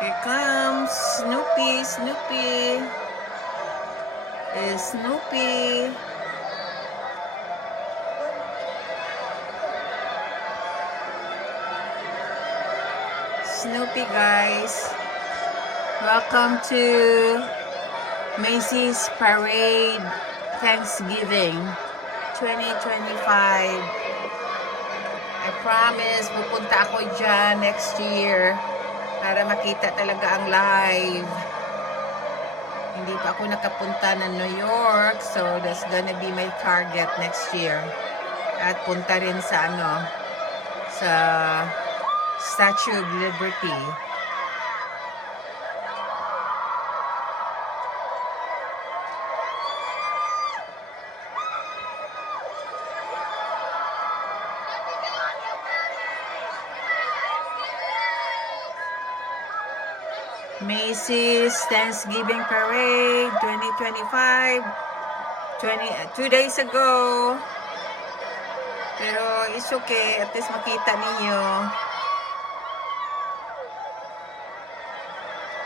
Here comes Snoopy, Snoopy. Is Snoopy. Snoopy, guys. Welcome to Macy's Parade Thanksgiving 2025. I promise, pupunta ako dyan next year para makita talaga ang live. Hindi pa ako nakapunta ng New York, so that's gonna be my target next year. At punta rin sa sa Statue of Liberty. Macy's Thanksgiving Parade 2025. 2 days ago. Pero it's okay, at least makita ninyo